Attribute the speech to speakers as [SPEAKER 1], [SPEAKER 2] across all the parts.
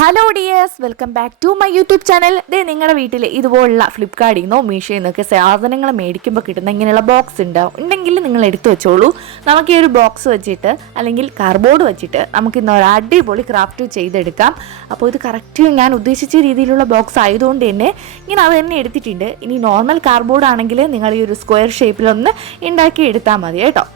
[SPEAKER 1] Hello dears welcome back to my YouTube channel ദേ നിങ്ങളുടെ വീട്ടിൽ ഇതുപോലുള്ള ഫ്ലിപ്കാർട്ടിൽ നിന്നോ മീഷോയിൽ നിന്നൊക്കെ സാധനങ്ങൾ മേടിക്കുമ്പോൾ കിട്ടുന്ന ഇങ്ങനെയുള്ള ബോക്സ് ഉണ്ടാവും ഉണ്ടെങ്കിൽ നിങ്ങൾ എടുത്തു വെച്ചോളൂ. നമുക്ക് ഈ ഒരു ബോക്സ് വെച്ചിട്ട് അല്ലെങ്കിൽ കാർബോർഡ് വെച്ചിട്ട് നമുക്ക് ഇന്ന് ഒരു അടിപൊളി ക്രാഫ്റ്റ് ചെയ്തെടുക്കാം. അപ്പോൾ ഇത് കറക്റ്റ് ഞാൻ ഉദ്ദേശിച്ച രീതിയിലുള്ള ബോക്സ് ആയതുകൊണ്ട് തന്നെ ഇങ്ങനെ അത് തന്നെ എടുത്തിട്ടുണ്ട്. ഇനി നോർമൽ കാർബോർഡ് ആണെങ്കിൽ നിങ്ങൾ ഈ ഒരു സ്ക്വയർ ഷേപ്പിലൊന്ന് ഉണ്ടാക്കി എടുത്താൽ മതി കേട്ടോ.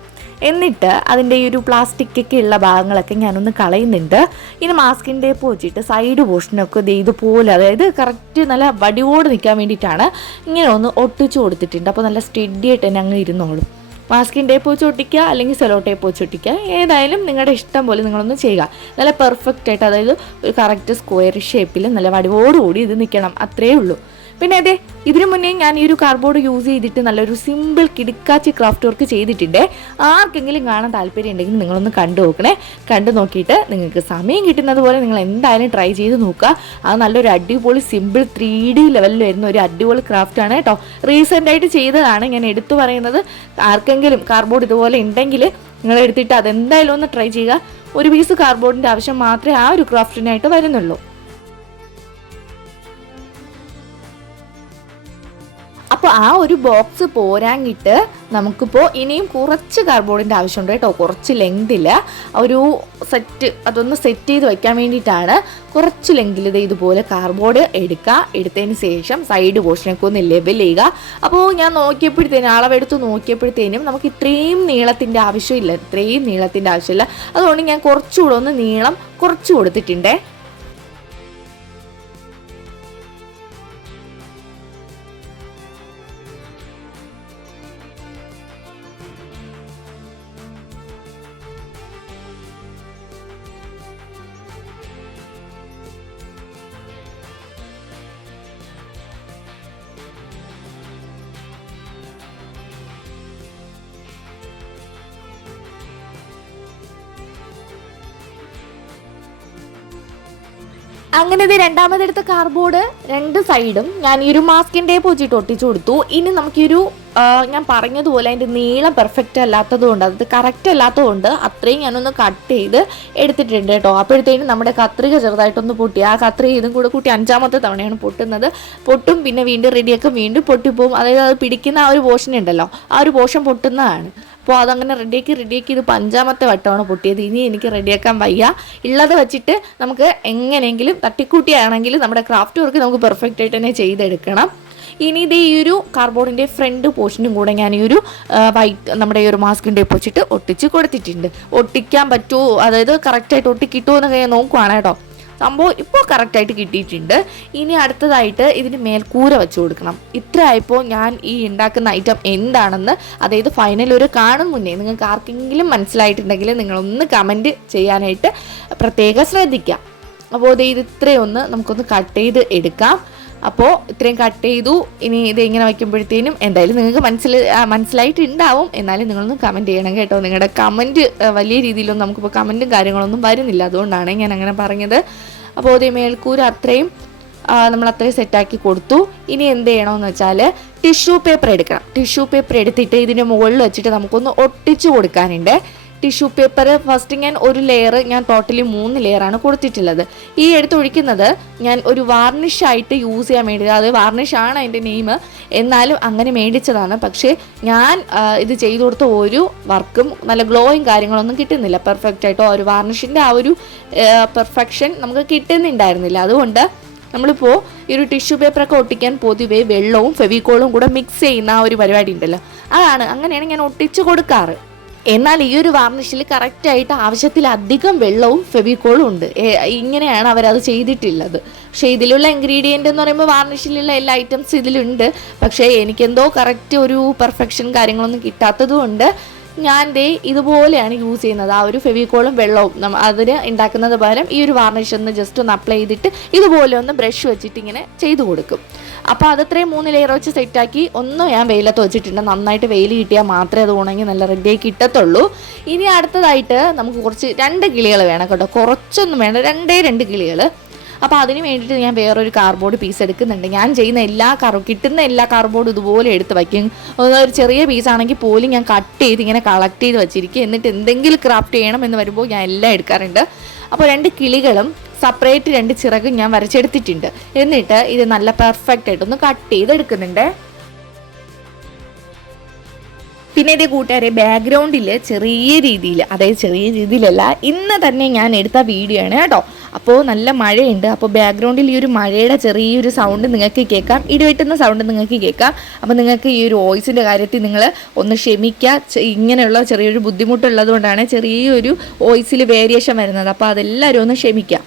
[SPEAKER 1] എന്നിട്ട് അതിന്റെ ഈ ഒരു പ്ലാസ്റ്റിക് ഒക്കെ ഉള്ള ഭാഗങ്ങളൊക്കെ ഞാനൊന്ന് കളയുന്നുണ്ട്. ഇനി മാസ്കിന്റെ ടേപ്പ് വെച്ചിട്ട് സൈഡ് പോർഷനൊക്കെ ഇതുപോലെ അതായത് കറക്റ്റ് നല്ല വടിയോട് നിൽക്കാൻ വേണ്ടിയിട്ടാണ് ഇങ്ങനെ ഒന്ന് ഒട്ടിച്ചു കൊടുത്തിട്ടുണ്ട്. അപ്പോൾ നല്ല സ്റ്റഡി ആയിട്ട് തന്നെ അങ്ങ് ഇരുന്നോളും. മാസ്കിൻ ടേപ്പ് വെച്ച് ഒട്ടിക്കുക അല്ലെങ്കിൽ സെലോ ടേപ്പ് വെച്ച് ഒട്ടിക്കുക ഏതായാലും നിങ്ങളുടെ ഇഷ്ടം പോലെ നിങ്ങളൊന്ന് ചെയ്യുക. നല്ല പെർഫെക്റ്റ് ആയിട്ട് അതായത് ഒരു കറക്റ്റ് സ്ക്വയർ ഷേപ്പിൽ നല്ല വടിവോടുകൂടി ഇത് നിൽക്കണം. അത്രയേ ഉള്ളൂ. പിന്നെ അതെ ഇതിനു മുന്നേ ഞാൻ ഈ ഒരു കാർഡ്ബോർഡ് യൂസ് ചെയ്തിട്ട് നല്ലൊരു സിമ്പിൾ കിടുക്കാച്ചി ക്രാഫ്റ്റ് വർക്ക് ചെയ്തിട്ടുണ്ട്. ആർക്കെങ്കിലും കാണാൻ താല്പര്യം ഉണ്ടെങ്കിൽ നിങ്ങളൊന്ന് കണ്ടു നോക്കണേ. കണ്ടു നോക്കിയിട്ട് നിങ്ങൾക്ക് സമയം കിട്ടുന്നത് പോലെ നിങ്ങൾ എന്തായാലും ട്രൈ ചെയ്ത് നോക്കുക. അത് നല്ലൊരു അടിപൊളി സിമ്പിൾ ത്രീ ഡി ലെവലിൽ വരുന്ന ഒരു അടിപൊളി ക്രാഫ്റ്റ് ആണ് കേട്ടോ. റീസെന്റ് ആയിട്ട് ചെയ്തതാണ് ഞാൻ എടുത്തു പറയുന്നത്. ആർക്കെങ്കിലും കാർഡ്ബോർഡ് ഇതുപോലെ ഉണ്ടെങ്കിൽ നിങ്ങൾ എടുത്തിട്ട് അതെന്തായാലും ഒന്ന് ട്രൈ ചെയ്യുക. ഒരു പീസ് കാർഡ്ബോർഡിന്റെ ആവശ്യം മാത്രമേ ആ ഒരു ക്രാഫ്റ്റിനായിട്ട് വരുന്നുള്ളൂ. അപ്പോൾ ആ ഒരു ബോക്സ് പോരാങ്ങിട്ട് നമുക്കിപ്പോൾ ഇനിയും കുറച്ച് കാർഡ്ബോർഡിന്റെ ആവശ്യമുണ്ട് കേട്ടോ. കുറച്ച് ലെങ്തിൽ ഒരു സെറ്റ് അതൊന്ന് സെറ്റ് ചെയ്ത് വയ്ക്കാൻ വേണ്ടിയിട്ടാണ് കുറച്ച് ലെങ്കിൽ ഇത് ഇതുപോലെ കാർബോർഡ് എടുക്കുക എടുത്തതിന് ശേഷം സൈഡ് പോർഷനൊക്കെ ഒന്ന് ലെവൽ ചെയ്യുക. അപ്പോൾ ഞാൻ നോക്കിയപ്പോഴത്തേനും അളവെടുത്ത് നോക്കിയപ്പോഴത്തേനും നമുക്ക് ഇത്രയും നീളത്തിന്റെ ആവശ്യമില്ല. ഇത്രയും നീളത്തിന്റെ ആവശ്യമില്ല. അതുകൊണ്ട് ഞാൻ കുറച്ചുകൂടെ ഒന്ന് നീളം കുറച്ച് കൊടുത്തിട്ടുണ്ടേ. അങ്ങനെ ഇത് രണ്ടാമതെടുത്ത കാർഡ്ബോർഡ് രണ്ട് സൈഡും ഞാൻ ഈ ഒരു മാസ്കിൻ ടേപ്പ് ഒട്ടിച്ചു കൊടുത്തു. ഇനി നമുക്കൊരു ഞാൻ പറഞ്ഞതുപോലെ അതിന്റെ നീളം പെർഫെക്റ്റ് അല്ലാത്തതുകൊണ്ട് അത് കറക്റ്റ് അല്ലാത്തത് കൊണ്ട് അത്രയും ഞാനൊന്ന് കട്ട് ചെയ്ത് എടുത്തിട്ടുണ്ട് കേട്ടോ. അപ്പോഴത്തേനും നമ്മുടെ കത്രിക ചെറുതായിട്ടൊന്ന് പൊട്ടി. ആ കത്രിക ഇതും കൂടെ കൂട്ടി അഞ്ചാമത്തെ തവണയാണ് പൊട്ടുന്നത്. പൊട്ടും പിന്നെ വീണ്ടും റെഡിയൊക്കെ വീണ്ടും പൊട്ടിപ്പോവും. അതായത് അത് പിടിക്കുന്ന ആ ഒരു പോർഷൻ ഉണ്ടല്ലോ. ആ ഒരു പോർഷൻ പൊട്ടുന്നതാണ്. അപ്പോൾ അതങ്ങനെ റെഡിയാക്കി റെഡിയാക്കി ഇത് അഞ്ചാമത്തെ വട്ടമാണ് പൊട്ടിയത്. ഇനി എനിക്ക് റെഡിയാക്കാൻ വയ്യ. ഉള്ളത് വെച്ചിട്ട് നമുക്ക് എങ്ങനെയെങ്കിലും തട്ടിക്കൂട്ടിയാണെങ്കിലും നമ്മുടെ ക്രാഫ്റ്റ് വർക്ക് നമുക്ക് പെർഫെക്റ്റ് ആയിട്ട് തന്നെ ചെയ്തെടുക്കണം. ഇനി ഇത് ഈ ഒരു കാർബോർഡിന്റെ ഫ്രണ്ട് പോർഷനും കൂടെ ഞാൻ ഈ ഒരു വൈറ്റ് നമ്മുടെ ഈ ഒരു മാസ്കിന്റെ പൊച്ചിട്ട് ഒട്ടിച്ച് കൊടുത്തിട്ടുണ്ട്. ഒട്ടിക്കാൻ പറ്റുമോ അതായത് കറക്റ്റായിട്ട് ഒട്ടിക്കിട്ടുമോ എന്നൊക്കെ നോക്കുവാണ് കേട്ടോ. സംഭവം ഇപ്പോൾ കറക്റ്റായിട്ട് കിട്ടിയിട്ടുണ്ട്. ഇനി അടുത്തതായിട്ട് ഇതിന് മേൽക്കൂര വെച്ച് കൊടുക്കണം. ഇത്ര ആയപ്പോൾ ഞാൻ ഈ ഉണ്ടാക്കുന്ന ഐറ്റം എന്താണെന്ന് അതായത് ഫൈനൽ ഒരു കാണും മുന്നേ നിങ്ങൾക്ക് ആർക്കെങ്കിലും മനസ്സിലായിട്ടുണ്ടെങ്കിൽ നിങ്ങളൊന്ന് കമന്റ് ചെയ്യാനായിട്ട് പ്രത്യേകം ശ്രദ്ധിക്കാം. അപ്പോൾ ഇത് ഇത്രയൊന്ന് നമുക്കൊന്ന് കട്ട് ചെയ്ത് എടുക്കാം. അപ്പോൾ ഇത്രയും കട്ട് ചെയ്തു. ഇനി ഇത് ഇങ്ങനെ വയ്ക്കുമ്പോഴത്തേനും എന്തായാലും നിങ്ങൾക്ക് മനസ്സിൽ മനസ്സിലായിട്ടുണ്ടാവും. എന്നാലും നിങ്ങളൊന്ന് കമന്റ് ചെയ്യണം കേട്ടോ. നിങ്ങളുടെ കമന്റ് വലിയ രീതിയിലൊന്നും നമുക്കിപ്പോൾ കമന്റും കാര്യങ്ങളൊന്നും വരുന്നില്ല. അതുകൊണ്ടാണ് ഞാൻ അങ്ങനെ പറഞ്ഞത്. അപ്പോൾ അതേ മേൽക്കൂര അത്രയും നമ്മൾ അത്രയും സെറ്റാക്കി കൊടുത്തു. ഇനി എന്ത് ചെയ്യണമെന്ന് വെച്ചാൽ ടിഷ്യൂ പേപ്പർ എടുക്കണം. ടിഷ്യൂ പേപ്പർ എടുത്തിട്ട് ഇതിന്റെ മുകളിൽ വെച്ചിട്ട് നമുക്കൊന്ന് ഒട്ടിച്ചു കൊടുക്കാനുണ്ട്. ടിഷ്യൂ പേപ്പർ ഫസ്റ്റ് ഞാൻ ഒരു ലെയർ ഞാൻ ടോട്ടലി മൂന്ന് ലെയറാണ് കൊടുത്തിട്ടുള്ളത്. ഈ എടുത്തൊഴിക്കുന്നത് ഞാൻ ഒരു വാർണിഷ് ആയിട്ട് യൂസ് ചെയ്യാൻ വേണ്ടി അത് വാർണിഷ് ആണ് അതിന്റെ നെയിം എന്നാലും അങ്ങനെ മേടിച്ചതാണ്. പക്ഷേ ഞാൻ ഇത് ചെയ്തു കൊടുത്ത ഒരു വർക്കും നല്ല ഗ്ലോയും കാര്യങ്ങളൊന്നും കിട്ടുന്നില്ല. പെർഫെക്റ്റ് ആയിട്ടോ ഒരു വാർണിഷിന്റെ ആ ഒരു പെർഫെക്ഷൻ നമുക്ക് കിട്ടുന്നുണ്ടായിരുന്നില്ല. അതുകൊണ്ട് നമ്മളിപ്പോൾ ഈ ഒരു ടിഷ്യൂ പേപ്പറൊക്കെ ഒട്ടിക്കാൻ പൊതുവേ വെള്ളവും ഫെവിക്കോളും കൂടെ മിക്സ് ചെയ്യുന്ന ആ ഒരു പരിപാടി ഉണ്ടല്ലോ. അതാണ് അങ്ങനെയാണ് ഞാൻ ഒട്ടിച്ചു കൊടുക്കാറ്. എന്നാൽ ഈ ഒരു വാർണിഷിൽ കറക്റ്റായിട്ട് ആവശ്യത്തിലധികം വെള്ളവും ഫെവിക്കോളും ഉണ്ട്. ഇങ്ങനെയാണ് അവരത് ചെയ്തിട്ടുള്ളത്. പക്ഷേ ഇതിലുള്ള ഇൻഗ്രീഡിയന്റ് എന്ന് പറയുമ്പോൾ വാർണിഷിലുള്ള എല്ലാ ഐറ്റംസ് ഇതിലുണ്ട്. പക്ഷേ എനിക്കെന്തോ കറക്റ്റ് ഒരു പെർഫെക്ഷൻ കാര്യങ്ങളൊന്നും കിട്ടാത്തതുകൊണ്ട് ഞാൻ ദേ ഇതുപോലെയാണ് യൂസ് ചെയ്യുന്നത്. ആ ഒരു ഫെവിക്കോളും വെള്ളവും അതിന് ഉണ്ടാക്കുന്നത് പകരം ഈ ഒരു വാർണിഷ് ഒന്ന് ജസ്റ്റ് ഒന്ന് അപ്ലൈ ചെയ്തിട്ട് ഇതുപോലെ ഒന്ന് ബ്രഷ് വെച്ചിട്ട് ഇങ്ങനെ ചെയ്തു കൊടുക്കും. അപ്പോൾ അതത്രയും മൂന്ന് ലെയർ വെച്ച് സെറ്റാക്കി ഒന്നും ഞാൻ വെയിലത്ത് വെച്ചിട്ടുണ്ട് നന്നായിട്ട് വെയിൽ കിട്ടിയാൽ മാത്രമേ അത് ഉണങ്ങി നല്ല റെഡിയായി കിട്ടത്തുള്ളൂ. ഇനി അടുത്തതായിട്ട് നമുക്ക് കുറച്ച് രണ്ട് കിളികൾ വേണം കേട്ടോ. കുറച്ചൊന്നും വേണ്ട. രണ്ടേ രണ്ട് കിളികൾ. അപ്പോൾ അതിന് വേണ്ടിയിട്ട് ഞാൻ വേറൊരു കാർബോർഡ് പീസ് എടുക്കുന്നുണ്ട്. ഞാൻ ചെയ്യുന്ന എല്ലാ കാർ കിട്ടുന്ന എല്ലാ കാർബോർഡും ഇതുപോലെ എടുത്ത് വയ്ക്കും. ഒരു ചെറിയ പീസ് ആണെങ്കിൽ പോലും ഞാൻ കട്ട് ചെയ്ത് ഇങ്ങനെ കളക്ട് ചെയ്ത് വെച്ചിരിക്കും. എന്നിട്ട് എന്തെങ്കിലും ക്രാഫ്റ്റ് ചെയ്യണം എന്ന് വരുമ്പോൾ ഞാൻ എല്ലാം എടുക്കാറുണ്ട്. അപ്പോൾ രണ്ട് കിളികളും സെപ്പറേറ്റ് രണ്ട് ചിറക് ഞാൻ വരച്ചെടുത്തിട്ടുണ്ട്. എന്നിട്ട് ഇത് നല്ല പെർഫെക്റ്റ് ആയിട്ട് ഒന്ന് കട്ട് ചെയ്തെടുക്കുന്നുണ്ട്. പിന്നെ ഇതേ കൂട്ടുകാരെ ബാക്ക്ഗ്രൗണ്ടിൽ ചെറിയ രീതിയിൽ അതായത് ചെറിയ രീതിയിലല്ല ഇന്ന് തന്നെ ഞാൻ എടുത്ത വീഡിയോ ആണ് കേട്ടോ. അപ്പോൾ നല്ല മഴയുണ്ട് അപ്പോൾ ബാക്ക്ഗ്രൗണ്ടിൽ ഈ ഒരു മഴയുടെ ചെറിയൊരു സൗണ്ട് നിങ്ങൾക്ക് കേൾക്കാം. ഇടിവെട്ടുന്ന സൗണ്ട് നിങ്ങൾക്ക് കേൾക്കാം. അപ്പോൾ നിങ്ങൾക്ക് ഈ ഒരു വോയിസിന്റെ കാര്യത്തിൽ നിങ്ങൾ ഒന്ന് ക്ഷമിക്കുക ഇങ്ങനെയുള്ള ചെറിയൊരു ബുദ്ധിമുട്ടുള്ളത് കൊണ്ടാണ് ചെറിയൊരു വോയിസിൽ വേരിയേഷൻ വരുന്നത്. അപ്പോൾ അതെല്ലാവരും ഒന്ന് ക്ഷമിക്കുക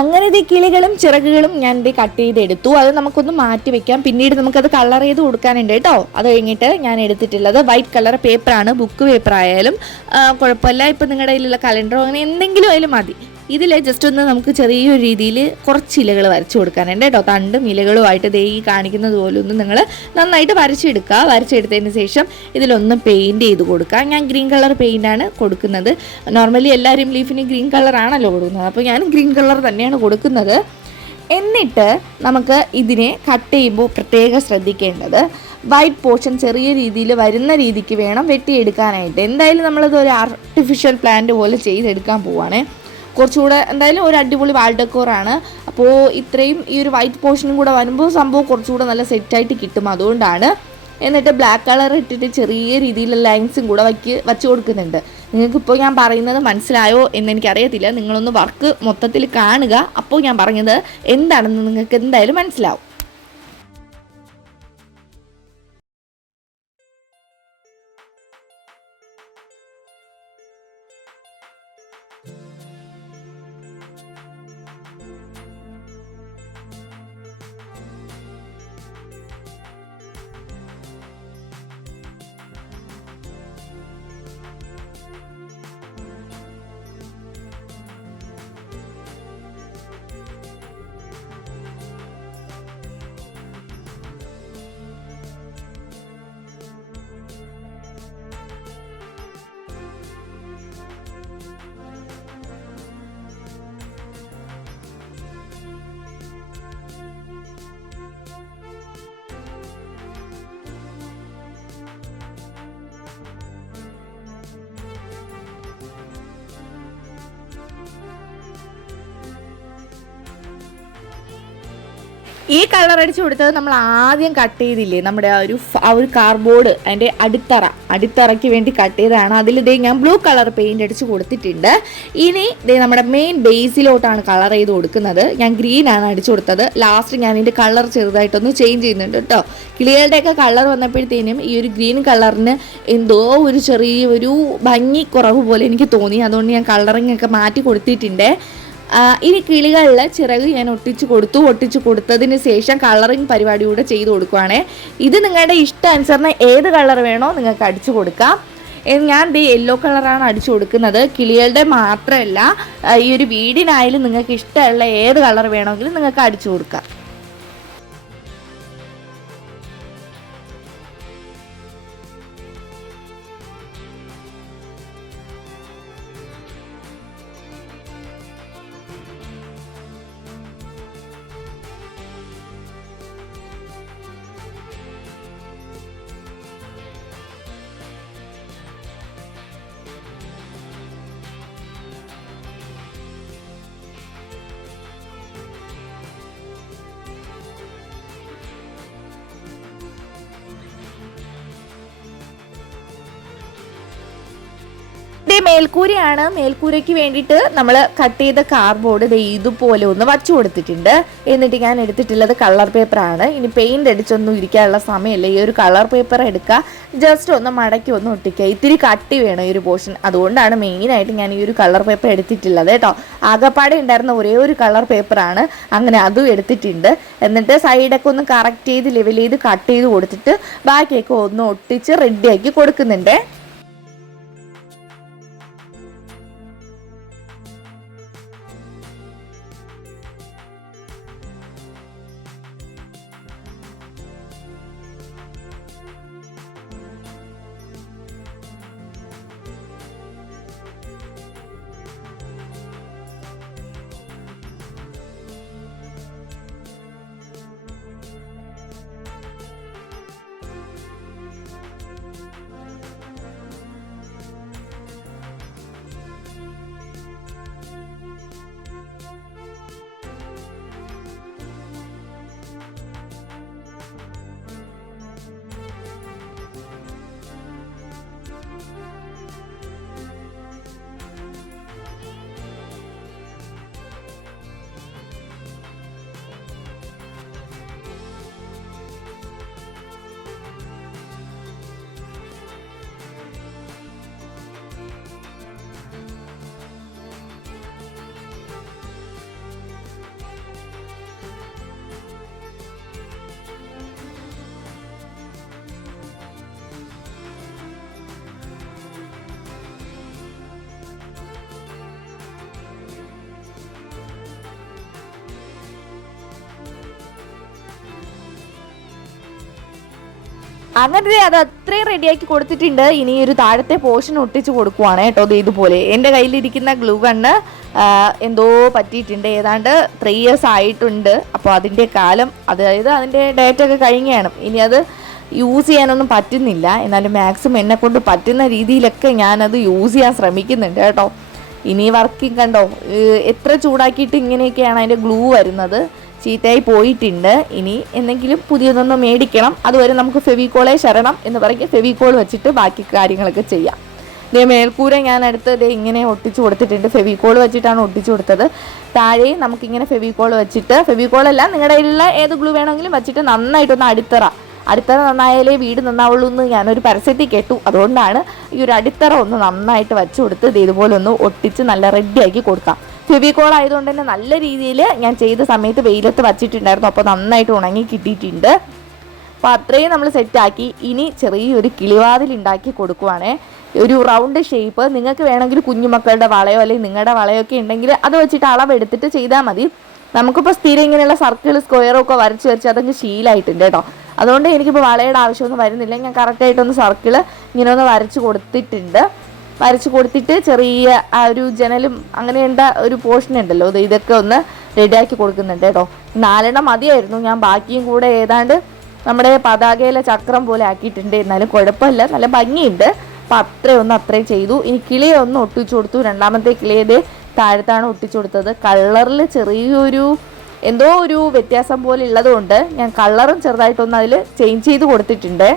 [SPEAKER 1] അങ്ങനെ ഇത് കിളികളും ചിറകുകളും ഞാൻ ഇത് കട്ട് ചെയ്തെടുത്തു. അത് നമുക്കൊന്ന് മാറ്റി വെക്കാം. പിന്നീട് നമുക്കത് കളർ ചെയ്ത് കൊടുക്കാനുണ്ട് കേട്ടോ. അത് കഴിഞ്ഞിട്ട് ഞാൻ എടുത്തിട്ടുള്ളത് വൈറ്റ് കളർ പേപ്പറാണ് ബുക്ക് പേപ്പർ ആയാലും കുഴപ്പമില്ല. ഇപ്പം നിങ്ങളുടെ കയ്യിലുള്ള കലണ്ടറോ അങ്ങനെ എന്തെങ്കിലും അതിൽ മതി. ഇതിൽ ജസ്റ്റ് ഒന്ന് നമുക്ക് ചെറിയൊരു രീതിയിൽ കുറച്ച് ഇലകൾ വരച്ചു കൊടുക്കാനുണ്ട് കേട്ടോ. തണ്ടും ഇലകളുമായിട്ട് ദേ ഈ കാണിക്കുന്നത് പോലെ ഒന്ന് നിങ്ങൾ നന്നായിട്ട് വരച്ചെടുക്കുക. വരച്ചെടുത്തതിന് ശേഷം ഇതിലൊന്ന് പെയിന്റ് ചെയ്ത് കൊടുക്കുക. ഞാൻ ഗ്രീൻ കളർ പെയിന്റാണ് കൊടുക്കുന്നത്. നോർമലി എല്ലാവരും ലീഫിന് ഗ്രീൻ കളറാണല്ലോ കൊടുക്കുന്നത്. അപ്പോൾ ഞാൻ ഗ്രീൻ കളർ തന്നെയാണ് കൊടുക്കുന്നത്. എന്നിട്ട് നമുക്ക് ഇതിനെ കട്ട് ചെയ്യുമ്പോൾ പ്രത്യേകം ശ്രദ്ധിക്കേണ്ടത് വൈറ്റ് പോർഷൻ ചെറിയ രീതിയിൽ വരുന്ന രീതിക്ക് വേണം വെട്ടിയെടുക്കാനായിട്ട്. എന്തായാലും നമ്മളത് ഒരു ആർട്ടിഫിഷ്യൽ പ്ലാന്റ് പോലെ ചെയ്തെടുക്കാൻ പോവാണ്. കുറച്ചുകൂടെ എന്തായാലും ഒരു അടിപൊളി വാൾ ഡെക്കോറാണ് അപ്പോൾ ഇത്രയും ഈ ഒരു വൈറ്റ് പോർഷനും കൂടെ വരുമ്പോൾ സംഭവം കുറച്ചുകൂടെ നല്ല സെറ്റായിട്ട് കിട്ടും. അതുകൊണ്ടാണ് എന്നിട്ട് ബ്ലാക്ക് കളർ ഇട്ടിട്ട് ചെറിയ രീതിയിലുള്ള ലൈൻസും കൂടെ വയ്ക്ക് വച്ച് കൊടുക്കുന്നുണ്ട്. നിങ്ങൾക്കിപ്പോൾ ഞാൻ പറയുന്നത് മനസ്സിലായോ എന്ന് എനിക്കറിയത്തില്ല. നിങ്ങളൊന്ന് വർക്ക് മൊത്തത്തിൽ കാണുക. അപ്പോൾ ഞാൻ പറഞ്ഞത് എന്താണെന്ന് നിങ്ങൾക്ക് എന്തായാലും മനസ്സിലാവും. ഈ കളർ അടിച്ചു കൊടുത്തത് നമ്മൾ ആദ്യം കട്ട് ചെയ്തില്ലേ? നമ്മുടെ ആ ഒരു ആ ഒരു കാർബോർഡ് അതിന്റെ അടിത്തറ. അടിത്തറയ്ക്ക് വേണ്ടി കട്ട് ചെയ്തതാണ്. അതിൽ ഇതേ ഞാൻ ബ്ലൂ കളർ പെയിന്റ് അടിച്ച് കൊടുത്തിട്ടുണ്ട്. ഇനി ഇതേ നമ്മുടെ മെയിൻ ബേസിലോട്ടാണ് കളർ ചെയ്ത് കൊടുക്കുന്നത്. ഞാൻ ഗ്രീൻ ആണ് അടിച്ചു കൊടുത്തത്. ലാസ്റ്റ് ഞാൻ ഇതിന്റെ കളർ ചെറുതായിട്ടൊന്ന് ചേഞ്ച് ചെയ്യുന്നുണ്ട് കേട്ടോ. കിളികളുടെയൊക്കെ കളർ വന്നപ്പോഴത്തേനും ഈ ഒരു ഗ്രീൻ കളറിന് എന്തോ ഒരു ചെറിയ ഒരു ഭംഗി കുറവ് പോലെ എനിക്ക് തോന്നി. അതുകൊണ്ട് ഞാൻ കളറിങ് ഒക്കെ മാറ്റി കൊടുത്തിട്ടുണ്ട്. ഇനി കിളികളിൽ ചിറക് ഞാൻ ഒട്ടിച്ചു കൊടുത്തു. ഒട്ടിച്ചു കൊടുത്തതിന് ശേഷം കളറിങ് പരിപാടി കൂടെ ചെയ്ത് കൊടുക്കുവാണേ. ഇത് നിങ്ങളുടെ ഇഷ്ടാനുസരണം ഏത് കളർ വേണോ നിങ്ങൾക്ക് അടിച്ചു കൊടുക്കാം. ഞാൻ ദേ യെല്ലോ കളറാണ് അടിച്ചു കൊടുക്കുന്നത്. കിളികളുടെ മാത്രമല്ല ഈ ഒരു വീടിനായാലും നിങ്ങൾക്ക് ഇഷ്ടമുള്ള ഏത് കളർ വേണമെങ്കിലും നിങ്ങൾക്ക് അടിച്ചു കൊടുക്കാം. മേൽക്കൂരയാണ്. മേൽക്കൂരയ്ക്ക് വേണ്ടിയിട്ട് നമ്മൾ കട്ട് ചെയ്ത കാർഡ്ബോർഡ് ദേ ഇതുപോലെ ഒന്ന് വച്ചു കൊടുത്തിട്ടുണ്ട്. എന്നിട്ട് ഞാൻ എടുത്തിട്ടുള്ളത് കളർ പേപ്പറാണ് ഇനി പെയിന്റ് അടിച്ചൊന്നും ഇരിക്കാനുള്ള സമയമല്ല. ഈ ഒരു കളർ പേപ്പർ എടുക്കുക ജസ്റ്റ് ഒന്ന് മടക്കി ഒന്ന് ഒട്ടിക്കുക. ഇത്തിരി കട്ടി വേണം ഈ ഒരു പോർഷൻ അതുകൊണ്ടാണ് മെയിനായിട്ട് ഞാൻ ഈ ഒരു കളർ പേപ്പർ എടുത്തിട്ടുള്ളത് കേട്ടോ. ആകപ്പാടെ ഉണ്ടായിരുന്ന ഒരേ ഒരു കളർ പേപ്പറാണ് അങ്ങനെ അതും എടുത്തിട്ടുണ്ട്. എന്നിട്ട് സൈഡൊക്കെ ഒന്ന് കറക്റ്റ് ചെയ്ത് ലെവൽ ചെയ്ത് കട്ട് ചെയ്ത് കൊടുത്തിട്ട് ബാക്കിയൊക്കെ ഒന്ന് ഒട്ടിച്ച് റെഡിയാക്കി കൊടുക്കുന്നുണ്ട്. അങ്ങനത്തെ അത് അത്രയും റെഡിയാക്കി കൊടുത്തിട്ടുണ്ട്. ഇനി ഒരു താഴത്തെ പോർഷൻ ഒട്ടിച്ച് കൊടുക്കുവാണ് കേട്ടോ ദേ ഇതുപോലെ. എന്റെ കയ്യിലിരിക്കുന്ന ഗ്ലൂ കണ്ണ് എന്തോ പറ്റിയിട്ടുണ്ട്. ഏതാണ്ട് ത്രീ ഇയേഴ്സ് ആയിട്ടുണ്ട്. അപ്പോൾ അതിന്റെ കാലം അതായത് അതിന്റെ ഡേറ്റ് ഒക്കെ കഴിഞ്ഞാണ്. ഇനി അത് യൂസ് ചെയ്യാനൊന്നും പറ്റുന്നില്ല. എന്നാലും മാക്സിമം എന്നെ കൊണ്ട് പറ്റുന്ന രീതിയിലൊക്കെ ഞാനത് യൂസ് ചെയ്യാൻ ശ്രമിക്കുന്നുണ്ട് കേട്ടോ. ഇനി വർക്കിംഗ് കണ്ടോ? എത്ര ചൂടാക്കിയിട്ട് ഇങ്ങനെയൊക്കെയാണ് അതിന്റെ ഗ്ലൂ വരുന്നത്. ചീത്തയായി പോയിട്ടുണ്ട്. ഇനി എന്തെങ്കിലും പുതിയതൊന്ന് മേടിക്കണം. അതുവരെ നമുക്ക് ഫെവിക്കോളെ ശരണം എന്ന് പറയുക ഫെവിക്കോൾ വെച്ചിട്ട് ബാക്കി കാര്യങ്ങളൊക്കെ ചെയ്യാം. ഇതേ മേൽക്കൂര ഞാൻ അടുത്ത് ഇതേ ഇങ്ങനെ ഒട്ടിച്ചു കൊടുത്തിട്ടുണ്ട്. ഫെവിക്കോൾ വെച്ചിട്ടാണ് ഒട്ടിച്ചു കൊടുത്തത്. താഴെ നമുക്കിങ്ങനെ ഫെവിക്കോൾ വെച്ചിട്ട് ഫെവിക്കോൾ അല്ല നിങ്ങളുടെ ഉള്ള ഏത് ഗ്ലൂ വേണമെങ്കിലും വെച്ചിട്ട് നന്നായിട്ടൊന്ന് അടിത്തറ. അടിത്തറ നന്നായാലേ വീട് നന്നാവുള്ളൂ എന്ന് ഞാനൊരു പരസ്യത്തിൽ കേട്ടു. അതുകൊണ്ടാണ് ഈ ഒരു അടിത്തറ ഒന്ന് നന്നായിട്ട് വെച്ചു കൊടുത്ത് ദേ ഇതുപോലെ ഒന്ന് ഒട്ടിച്ച് നല്ല റെഡിയാക്കി കൊടുക്കാം. ഫെവിക്കോൾ ആയതുകൊണ്ട് തന്നെ നല്ല രീതിയിൽ ഞാൻ ചെയ്ത സമയത്ത് വെയിലത്ത് വച്ചിട്ടുണ്ടായിരുന്നു. അപ്പോൾ നന്നായിട്ട് ഉണങ്ങി കിട്ടിയിട്ടുണ്ട്. അപ്പോൾ അത്രയും നമ്മൾ സെറ്റാക്കി. ഇനി ചെറിയൊരു കിളിവാതിൽ ഉണ്ടാക്കി കൊടുക്കുവാണേ. ഒരു റൗണ്ട് ഷേപ്പ്. നിങ്ങൾക്ക് വേണമെങ്കിൽ കുഞ്ഞുമക്കളുടെ വളയോ അല്ലെങ്കിൽ നിങ്ങളുടെ വളയോ ഒക്കെ ഉണ്ടെങ്കിൽ അത് വെച്ചിട്ട് അളവെടുത്തിട്ട് ചെയ്താൽ മതി. നമുക്കിപ്പോൾ സ്ഥിരം ഇങ്ങനെയുള്ള സർക്കിൾ സ്ക്വയറും ഒക്കെ വരച്ച് വരച്ച് അതങ്ങ് ശീലമായിട്ടുണ്ട് കേട്ടോ. അതുകൊണ്ട് എനിക്കിപ്പോൾ വളയുടെ ആവശ്യമൊന്നും വരുന്നില്ല. ഞാൻ കറക്റ്റായിട്ടൊന്ന് സർക്കിൾ ഇങ്ങനെ ഒന്ന് വരച്ച് കൊടുത്തിട്ടുണ്ട്. വരച്ച് കൊടുത്തിട്ട് ചെറിയ ആ ഒരു ജനലും അങ്ങനെയുള്ള ഒരു പോർഷൻ ഉണ്ടല്ലോ. ഇത് ഇതൊക്കെ ഒന്ന് റെഡിയാക്കി കൊടുക്കുന്നുണ്ട് കേട്ടോ. നാലെണ്ണം മതിയായിരുന്നു. ഞാൻ ബാക്കിയും കൂടെ ഏതാണ്ട് നമ്മുടെ പതാകയിലെ ചക്രം പോലെ ആക്കിയിട്ടുണ്ട്. എന്നാലും കുഴപ്പമില്ല. നല്ല ഭംഗിയുണ്ട്. അപ്പം അത്രയൊന്നും അത്രയും ചെയ്തു. ഇനി കിളിയെ ഒന്ന് ഒട്ടിച്ചു കൊടുത്തു. രണ്ടാമത്തെ കിളിയുടെ താഴത്താണ് ഒട്ടിച്ചു കൊടുത്തത്. കളറിൽ ചെറിയൊരു എന്തോ ഒരു വ്യത്യാസം പോലെ ഉള്ളതുകൊണ്ട് ഞാൻ കളറും ചെറുതായിട്ടൊന്ന് അതിൽ ചേഞ്ച് ചെയ്ത് കൊടുത്തിട്ടുണ്ട്.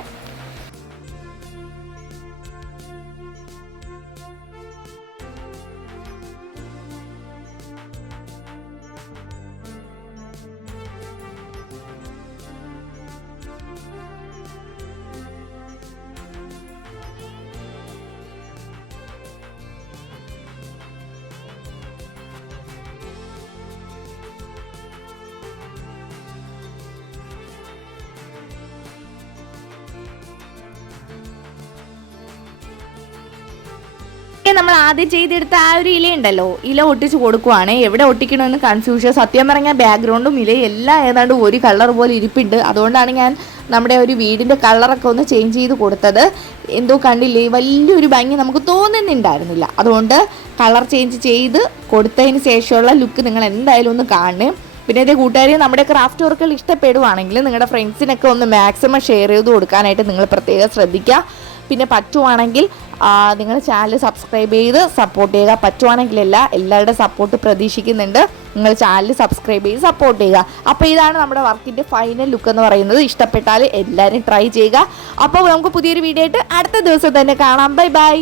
[SPEAKER 1] നമ്മൾ ആദ്യം ചെയ്തെടുത്ത ആ ഒരു ഇല ഉണ്ടല്ലോ ഇല ഒട്ടിച്ച് കൊടുക്കുവാണ്. എവിടെ ഒട്ടിക്കണമെന്ന് കൺഫ്യൂഷൻ സത്യം പറഞ്ഞാൽ ബാക്ക്ഗ്രൗണ്ടും ഇല എല്ലാം ഏതാണ്ട് ഒരു കളർ പോലെ ഇരിപ്പുണ്ട്. അതുകൊണ്ടാണ് ഞാൻ നമ്മുടെ ഒരു വീടിന്റെ കളറൊക്കെ ഒന്ന് ചേഞ്ച് ചെയ്ത് കൊടുത്തത്. എന്തോ കണ്ടില്ലേ? വലിയൊരു ഭംഗി നമുക്ക് തോന്നുന്നുണ്ടായിരുന്നില്ല. അതുകൊണ്ട് കളർ ചേഞ്ച് ചെയ്ത് കൊടുത്തതിന് ശേഷമുള്ള ലുക്ക് നിങ്ങൾ എന്തായാലും ഒന്ന് കാണണേ പിന്നെ ഇതേ കൂട്ടുകാരി നമ്മുടെ ക്രാഫ്റ്റ് വർക്കുകൾ ഇഷ്ടപ്പെടുവാണെങ്കിൽ നിങ്ങളുടെ ഫ്രണ്ട്സിനൊക്കെ ഒന്ന് മാക്സിമം ഷെയർ ചെയ്ത് കൊടുക്കാനായിട്ട് നിങ്ങൾ പ്രത്യേകം ശ്രദ്ധിക്കുക. പിന്നെ പറ്റുവാണെങ്കിൽ നിങ്ങൾ ചാനൽ സബ്സ്ക്രൈബ് ചെയ്ത് സപ്പോർട്ട് ചെയ്യുക. പറ്റുവാണെങ്കിലല്ല എല്ലാവരുടെ സപ്പോർട്ട് പ്രതീക്ഷിക്കുന്നുണ്ട്. നിങ്ങൾ ചാനൽ സബ്സ്ക്രൈബ് ചെയ്ത് സപ്പോർട്ട് ചെയ്യുക. അപ്പോൾ ഇതാണ് നമ്മുടെ വർക്കിന്റെ ഫൈനൽ ലുക്ക് എന്ന് പറയുന്നത്. ഇഷ്ടപ്പെട്ടാൽ എല്ലാവരും ട്രൈ ചെയ്യുക. അപ്പോൾ നമുക്ക് പുതിയൊരു വീഡിയോ ആയിട്ട് അടുത്ത ദിവസം തന്നെ കാണാം. Bye bye